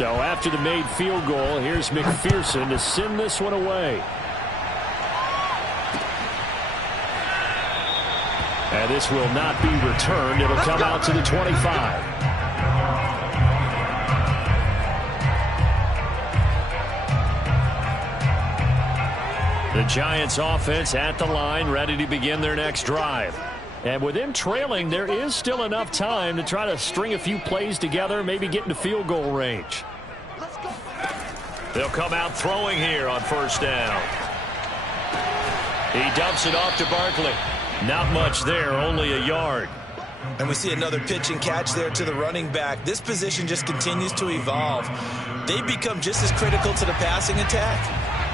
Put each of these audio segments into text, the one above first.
So after the made field goal, here's McPherson to send this one away. And this will not be returned. It'll come out to the 25. The Giants offense at the line, ready to begin their next drive. And with them trailing, there is still enough time to try to string a few plays together, maybe get into field goal range. They'll come out throwing here on first down. He dumps it off to Barkley. Not much there, only a yard. And we see another pitch and catch there to the running back. This position just continues to evolve. They become just as critical to the passing attack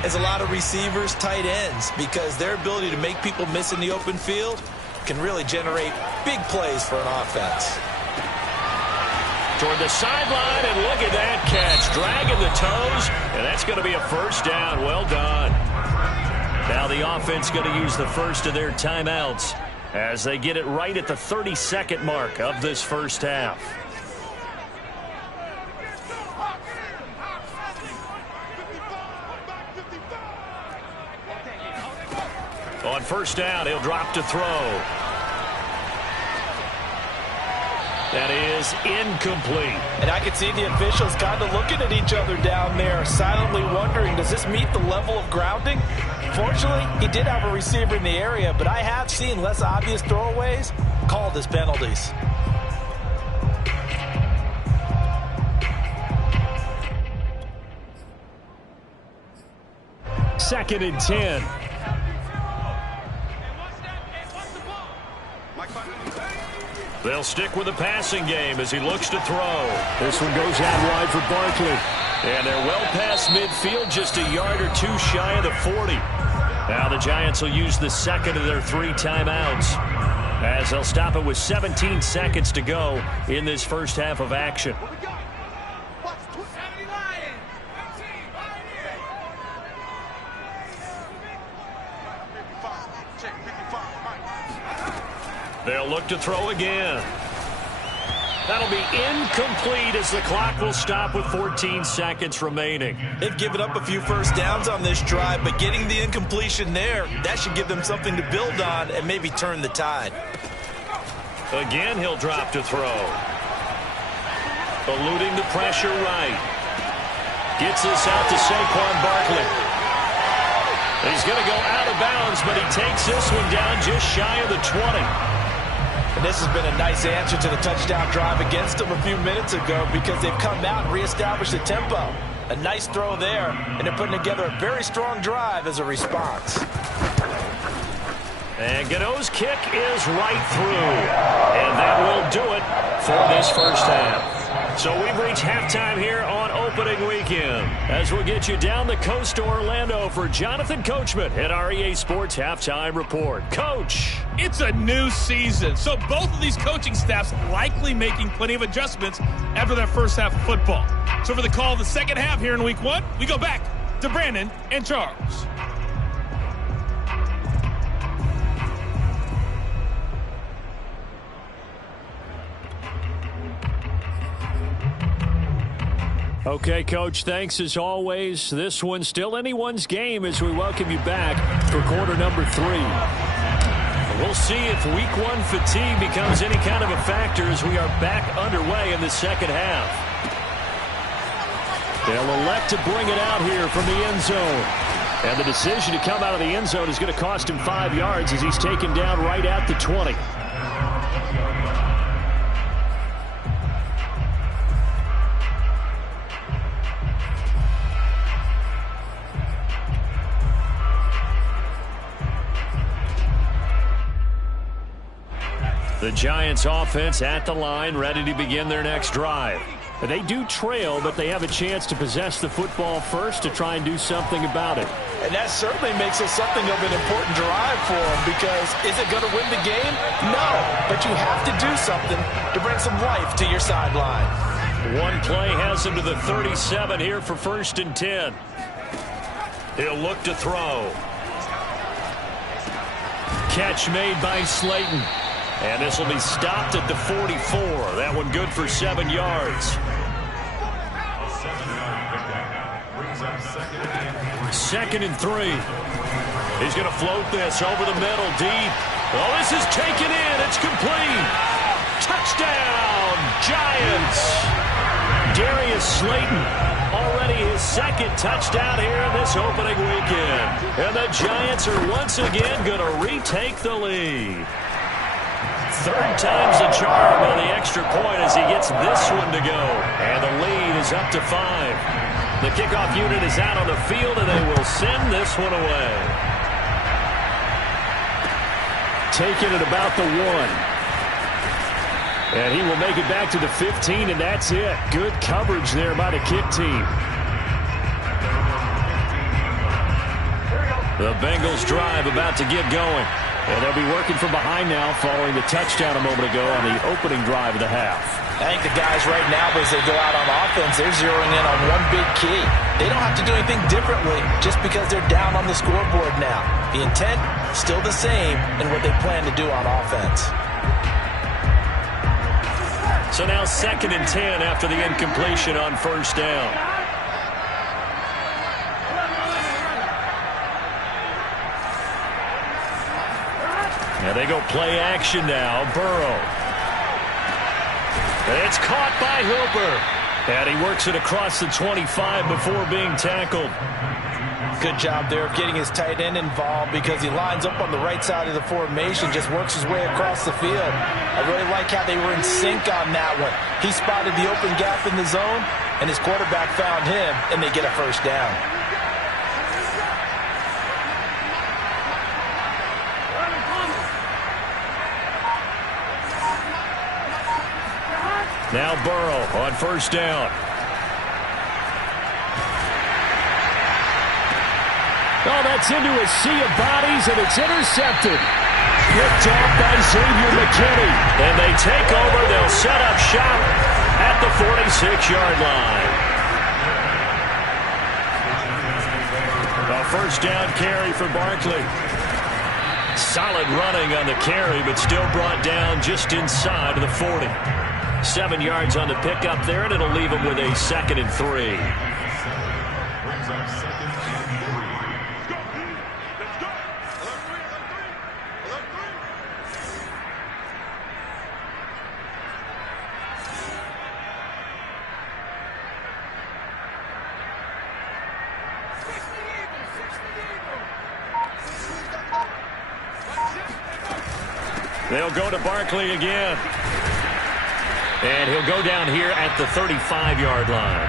as a lot of receivers, tight ends, because their ability to make people miss in the open field can really generate big plays for an offense. Toward the sideline, and look at that catch. Dragging the toes, and that's going to be a first down. Well done. Now the offense going to use the first of their timeouts as they get it right at the 30-second mark of this first half. On first down, he'll drop to throw. That is incomplete. And I can see the officials kind of looking at each other down there, silently wondering, does this meet the level of grounding? Fortunately, he did have a receiver in the area, but I have seen less obvious throwaways called as penalties. Second and 10. They'll stick with the passing game as he looks to throw. This one goes out wide for Barkley. And they're well past midfield, just a yard or two shy of the 40. Now the Giants will use the second of their 3 timeouts as they'll stop it with 17 seconds to go in this first half of action. They'll look to throw again. That'll be incomplete as the clock will stop with 14 seconds remaining. They've given up a few first downs on this drive, but getting the incompletion there, that should give them something to build on and maybe turn the tide. Again, he'll drop to throw. Eluding the pressure right. Gets this out to Saquon Barkley. He's going to go out of bounds, but he takes this one down just shy of the 20. And this has been a nice answer to the touchdown drive against them a few minutes ago because they've come out and reestablished the tempo. A nice throw there, and they're putting together a very strong drive as a response. And Gano's kick is right through. And that will do it for this first half. So we've reached halftime here on opening weekend as we'll get you down the coast to Orlando for Jonathan Coachman at our EA Sports Halftime Report. Coach. It's a new season, so both of these coaching staffs likely making plenty of adjustments after that first half of football. So for the call of the second half here in week 1, we go back to Brandon and Charles. Okay, Coach, thanks as always. This one's still anyone's game as we welcome you back for quarter number 3. We'll see if week 1 fatigue becomes any kind of a factor as we are back underway in the second half. They'll elect to bring it out here from the end zone. And the decision to come out of the end zone is going to cost him 5 yards as he's taken down right at the 20. The Giants offense at the line, ready to begin their next drive. They do trail, but they have a chance to possess the football first to try and do something about it. And that certainly makes it something of an important drive for them because is it going to win the game? No, but you have to do something to bring some life to your sideline. One play has him to the 37 here for first and 10. He'll look to throw. Catch made by Slayton. And this will be stopped at the 44. That one good for 7 yards. 2nd and 3. He's going to float this over the middle, deep. Oh, this is taken in. It's complete. Touchdown, Giants. Darius Slayton, already his 2nd touchdown here in this opening weekend. And the Giants are once again going to retake the lead. 3rd time's the charm on the extra point as he gets this one to go. And the lead is up to 5. The kickoff unit is out on the field, and they will send this one away. Taking it about the 1. And he will make it back to the 15, and that's it. Good coverage there by the kick team. The Bengals drive about to get going. And they'll be working from behind now following the touchdown a moment ago on the opening drive of the half. I think the guys right now, as they go out on offense, they're zeroing in on one big key. They don't have to do anything differently just because they're down on the scoreboard now. The intent, still the same in what they plan to do on offense. So now 2nd and 10 after the incompletion on 1st down. And they go play action now. Burrow. And it's caught by Hooper. And he works it across the 25 before being tackled. Good job there of getting his tight end involved because he lines up on the right side of the formation, just works his way across the field. I really like how they were in sync on that one. He spotted the open gap in the zone, and his quarterback found him, and they get a 1st down. Now Burrow on 1st down. Oh, that's into a sea of bodies, and it's intercepted. Picked off by Xavier McKinney. And they take over. They'll set up shop at the 46-yard line. A 1st down carry for Barkley. Solid running on the carry, but still brought down just inside of the 40. 7 yards on the pickup there, and it'll leave him with a 2nd and 3. They'll go to Barkley again. And he'll go down here at the 35-yard line.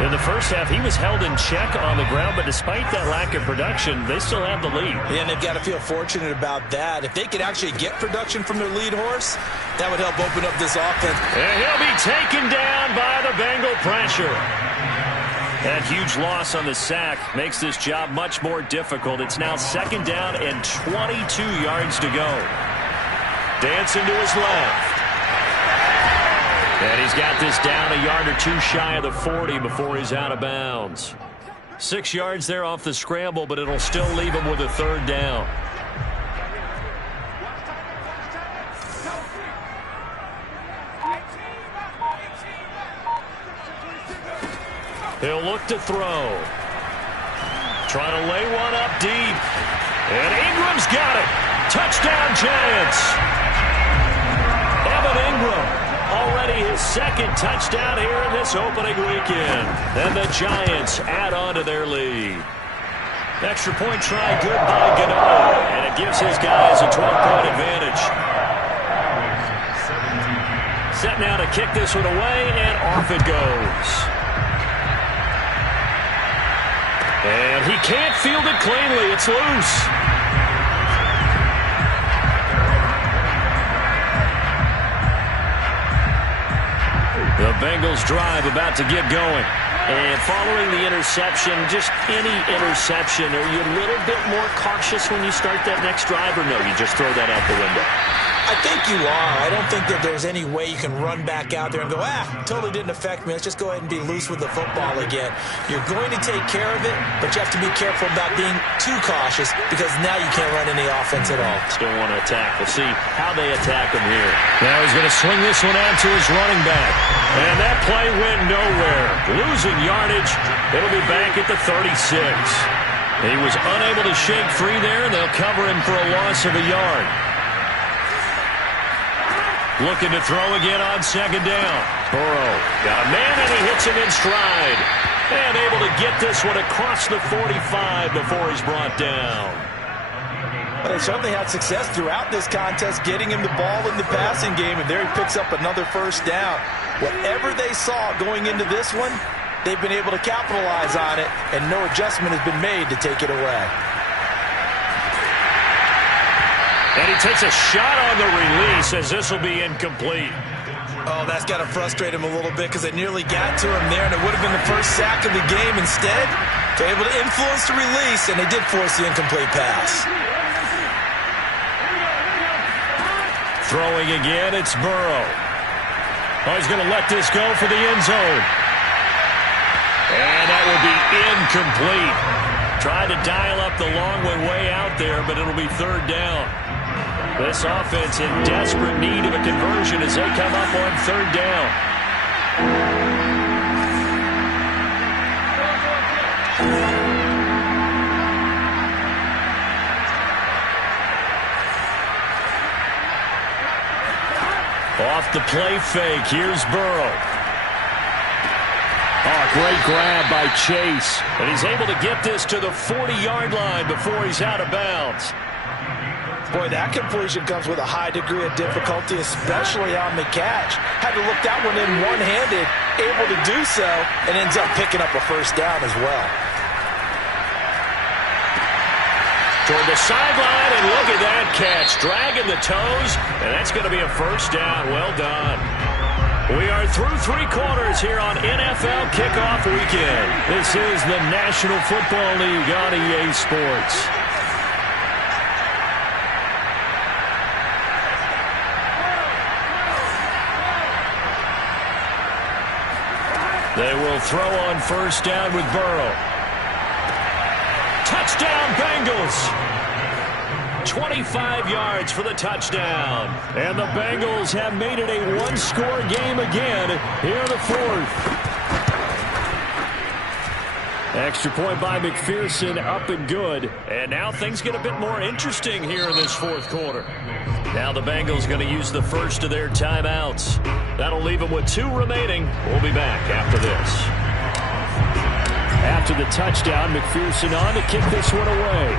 In the first half, he was held in check on the ground, but despite that lack of production, they still have the lead. Yeah, and they've got to feel fortunate about that. If they could actually get production from their lead horse, that would help open up this offense. And he'll be taken down by the Bengal pressure. That huge loss on the sack makes this job much more difficult. It's now 2nd down and 22 yards to go. Dancing to his left. And he's got this down a yard or two shy of the 40 before he's out of bounds. 6 yards there off the scramble, but it'll still leave him with a 3rd down. He'll look to throw. Trying to lay one up deep. And Ingram's got it. Touchdown, Giants. Evan Ingram. Already his 2nd touchdown here in this opening weekend. And the Giants add on to their lead. Extra point try good by Gano. And it gives his guys a 12-point advantage. Set now to kick this one away, and off it goes. And he can't field it cleanly. It's loose. The Bengals drive about to get going. And following the interception, just any interception, are you a little bit more cautious when you start that next drive, or no, you just throw that out the window? I think you are. I don't think that there's any way you can run back out there and go, totally didn't affect me. Let's just go ahead and be loose with the football again. You're going to take care of it, but you have to be careful about being too cautious because now you can't run any offense at all. Still want to attack. We'll see how they attack him here. Now he's going to swing this one out to his running back. And that play went nowhere. Losing yardage. It'll be back at the 36. He was unable to shake free there, and they'll cover him for a loss of a yard. Looking to throw again on second down. Burrow got a man, and he hits him in stride. And able to get this one across the 45 before he's brought down. They certainly had success throughout this contest getting him the ball in the passing game, and there he picks up another first down. Whatever they saw going into this one, they've been able to capitalize on it, and no adjustment has been made to take it away. And he takes a shot on the release as this will be incomplete. Oh, that's got to frustrate him a little bit because it nearly got to him there, and it would have been the first sack of the game. Instead, they're able to influence the release, and they did force the incomplete pass. Throwing again, it's Burrow. Oh, he's going to let this go for the end zone. And that will be incomplete. Tried to dial up the long one way out there, but it'll be third down. This offense in desperate need of a conversion as they come up on third down. Off the play fake, here's Burrow. Oh, great grab by Chase. And he's able to get this to the 40-yard line before he's out of bounds. Boy, that completion comes with a high degree of difficulty, especially on the catch. Had to look that one in one-handed, able to do so, and ends up picking up a first down as well. Toward the sideline, and look at that catch. Dragging the toes, and that's going to be a first down. Well done. We are through three quarters here on NFL Kickoff Weekend. This is the National Football League on EA Sports. They will throw on first down with Burrow. Touchdown, Bengals. 25 yards for the touchdown. And the Bengals have made it a one-score game again here in the fourth. Extra point by McPherson, up and good. And now things get a bit more interesting here in this fourth quarter. Now the Bengals going to use the first of their timeouts. That'll leave them with 2 remaining. We'll be back after this. After the touchdown, McPherson on to kick this one away.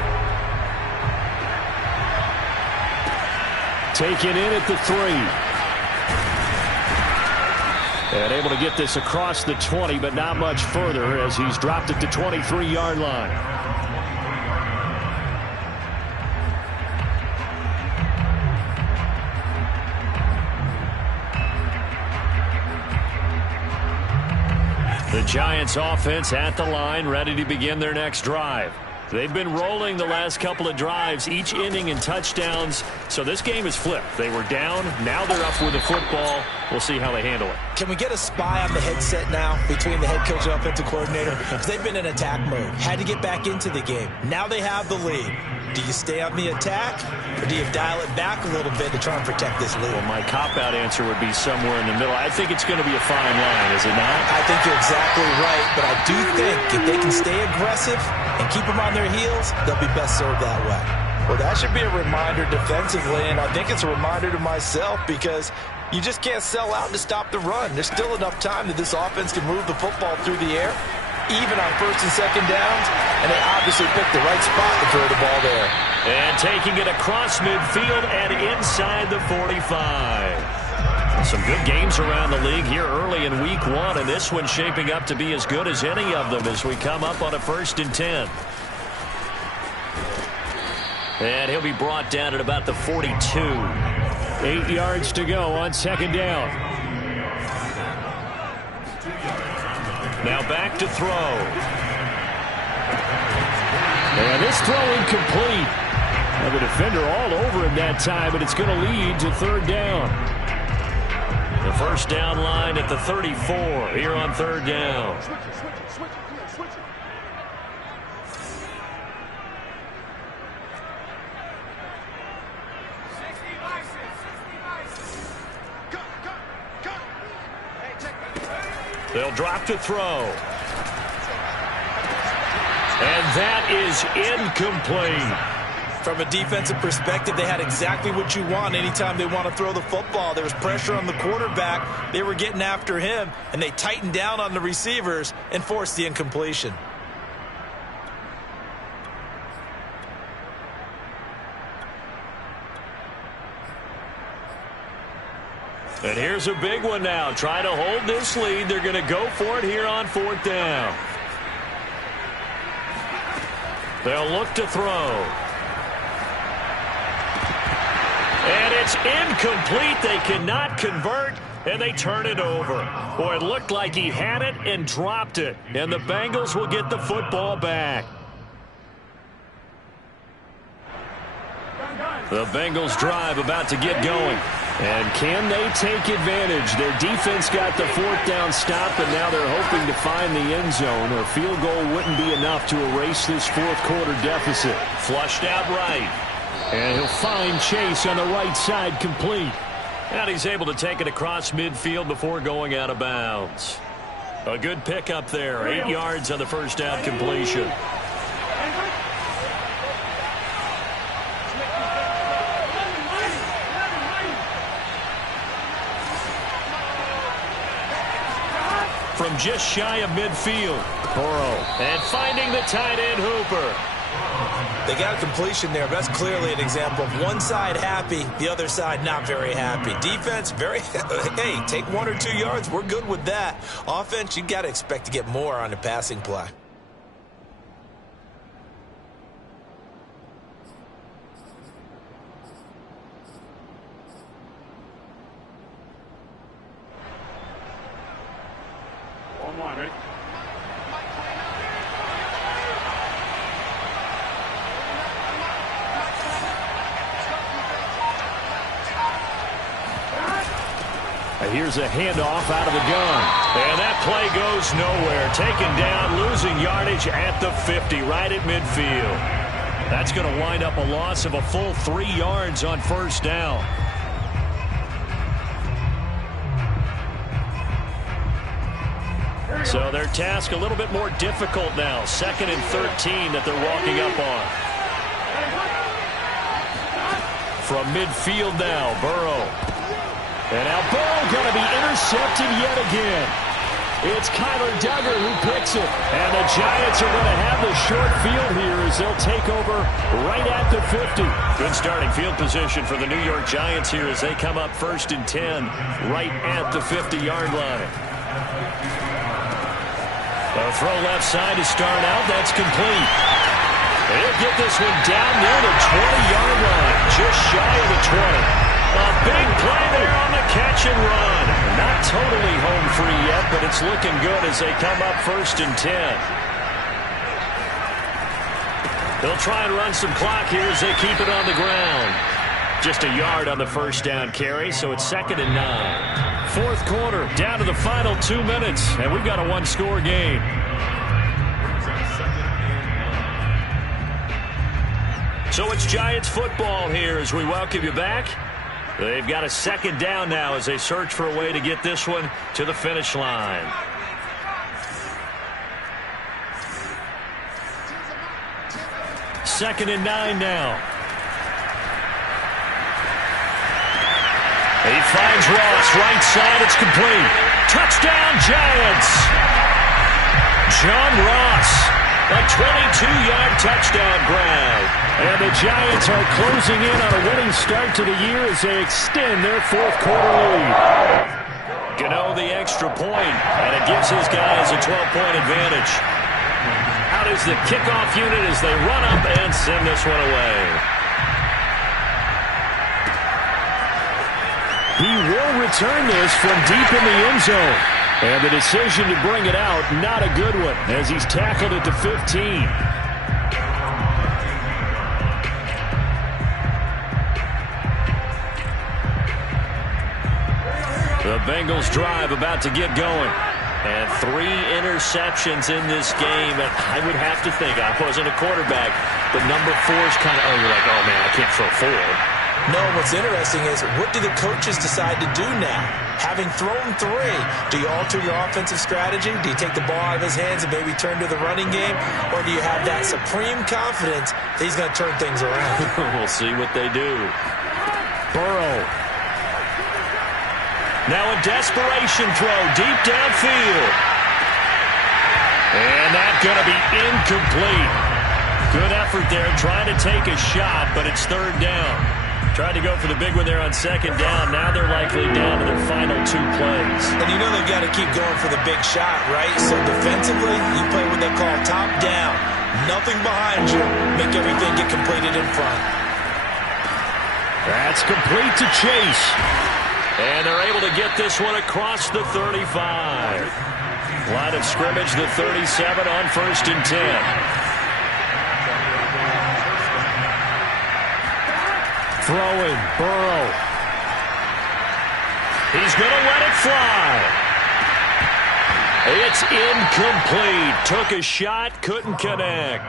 Taken in at the 3. And able to get this across the 20, but not much further as he's dropped it to 23-yard line. The Giants offense at the line, ready to begin their next drive. They've been rolling the last couple of drives, each ending in touchdowns. So this game is flipped. They were down. Now they're up with the football. We'll see how they handle it. Can we get a spy on the headset now between the head coach and offensive coordinator? Because they've been in attack mode. Had to get back into the game. Now they have the lead. Do you stay on the attack, or do you dial it back a little bit to try and protect this lead? Well, my cop-out answer would be somewhere in the middle. I think it's going to be a fine line, is it not? I think you're exactly right, but I do think if they can stay aggressive and keep them on their heels, they'll be best served that way. Well, that should be a reminder defensively, and I think it's a reminder to myself because you just can't sell out to stop the run. There's still enough time that this offense can move the football through the air, even on first and second downs, and they obviously picked the right spot to throw the ball there. And taking it across midfield and inside the 45. Some good games around the league here early in week 1, and this one's shaping up to be as good as any of them as we come up on a 1st and 10. And he'll be brought down at about the 42. 8 yards to go on second down. Now back to throw. And this throw incomplete. And the defender all over him that time, but it's going to lead to third down. The first down line at the 34 here on third down. They'll drop to throw. And that is incomplete. From a defensive perspective, they had exactly what you want anytime they want to throw the football. There was pressure on the quarterback. They were getting after him, and they tightened down on the receivers and forced the incompletion. And here's a big one now. Trying to hold this lead. They're going to go for it here on fourth down. They'll look to throw. And it's incomplete. They cannot convert, and they turn it over. Boy, it looked like he had it and dropped it. And the Bengals will get the football back. The Bengals drive about to get going. And can they take advantage? Their defense got the fourth down stop, and now they're hoping to find the end zone. A field goal wouldn't be enough to erase this fourth quarter deficit. Flushed out right. And he'll find Chase on the right side complete. And he's able to take it across midfield before going out of bounds. A good pickup there. 8 yards on the first down completion. From just shy of midfield, Burrow. And finding the tight end Hooper. They got a completion there. That's clearly an example of one side happy, the other side not very happy. Defense, very, hey, take 1 or 2 yards. We're good with that. Offense, you got to expect to get more on the passing play. Here's a handoff out of the gun. And that play goes nowhere. Taken down, losing yardage at the 50, right at midfield. That's going to wind up a loss of a full 3 yards on first down. So their task a little bit more difficult now. 2nd and 13 that they're walking up on. From midfield now, Burrow. And now Burrow going to be intercepted yet again. It's Kyler Duggar who picks it. And the Giants are going to have the short field here as they'll take over right at the 50. Good starting field position for the New York Giants here as they come up 1st and 10 right at the 50-yard line. A throw left side to start out. That's complete. They'll get this one down near the 20-yard line, just shy of the 20. A big play there on the catch and run. Not totally home free yet, but it's looking good as they come up 1st and 10. They'll try and run some clock here as they keep it on the ground. Just a yard on the first down carry, so it's 2nd and 9. Fourth quarter, down to the final 2 minutes, and we've got a one-score game. So it's Giants football here as we welcome you back. They've got a 2nd down now as they search for a way to get this one to the finish line. Second and 9 now. He finds Ross, right side, it's complete. Touchdown, Giants! John Ross, a 22-yard touchdown grab. And the Giants are closing in on a winning start to the year as they extend their fourth quarter lead. Gano the extra point, and it gives his guys a 12-point advantage. Out is the kickoff unit as they run up and send this one away. He will return this from deep in the end zone. And the decision to bring it out, not a good one, as he's tackled at the 15. Bengals drive about to get going. And 3 interceptions in this game. And I would have to think, I wasn't a quarterback, but number 4 is kind of, you're like, oh, man, I can't throw 4. No, what's interesting is what do the coaches decide to do now? Having thrown 3, do you alter your offensive strategy? Do you take the ball out of his hands and maybe turn to the running game? Or do you have that supreme confidence that he's going to turn things around? We'll see what they do. Burrow. Now a desperation throw deep downfield. And that's going to be incomplete. Good effort there trying to take a shot, but it's 3rd down. Tried to go for the big one there on 2nd down. Now they're likely down to their final 2 plays. And you know they've got to keep going for the big shot, right? So defensively, you play what they call top down. Nothing behind you. Make everything get completed in front. That's complete to Chase. And they're able to get this one across the 35. Line of scrimmage, the 37 on 1st and 10. Throwing, Burrow. He's going to let it fly. It's incomplete. Took a shot, couldn't connect.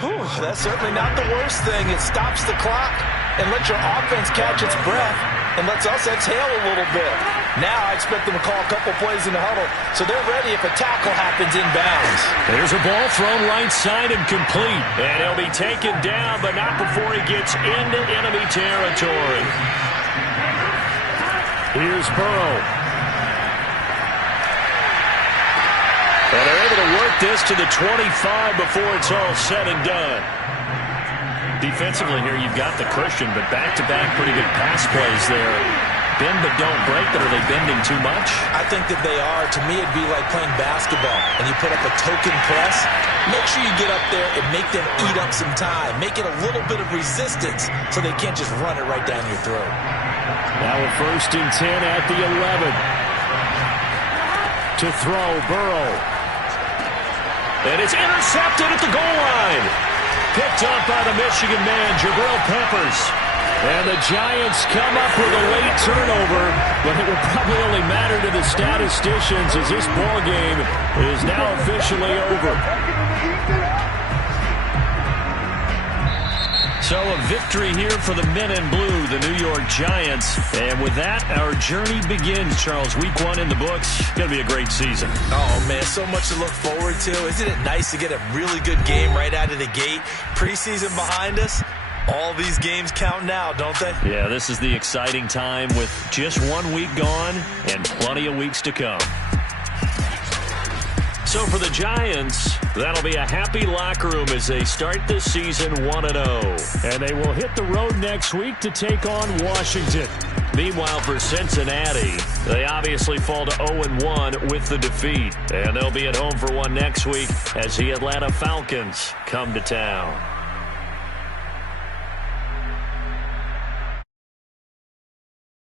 Whew, that's certainly not the worst thing. It stops the clock and lets your offense catch its breath and lets us exhale a little bit. Now I expect them to call a couple plays in the huddle so they're ready if a tackle happens inbounds. There's a ball thrown right side and complete. And he'll be taken down, but not before he gets into enemy territory. Here's Burrow. And they're able to work this to the 25 before it's all said and done. Defensively here, you've got the cushion, but back-to-back pretty good pass plays there. Bend but don't break, but are they bending too much? I think that they are. To me, it'd be like playing basketball, and you put up a token press. Make sure you get up there and make them eat up some time. Make it a little bit of resistance so they can't just run it right down your throat. Now a 1st and 10 at the 11. To throw, Burrow. And it's intercepted at the goal line. Picked up by the Michigan man, Jabril Peppers. And the Giants come up with a late turnover, but it will probably only matter to the statisticians as this ball game is now officially over. So a victory here for the men in blue, the New York Giants. And with that, our journey begins, Charles. Week 1 in the books. Going to be a great season. Oh, man, so much to look forward to. Isn't it nice to get a really good game right out of the gate? Preseason behind us. All these games count now, don't they? Yeah, this is the exciting time with just 1 week gone and plenty of weeks to come. So for the Giants, that'll be a happy locker room as they start this season 1-0. And they will hit the road next week to take on Washington. Meanwhile, for Cincinnati, they obviously fall to 0-1 with the defeat. And they'll be at home for one next week as the Atlanta Falcons come to town.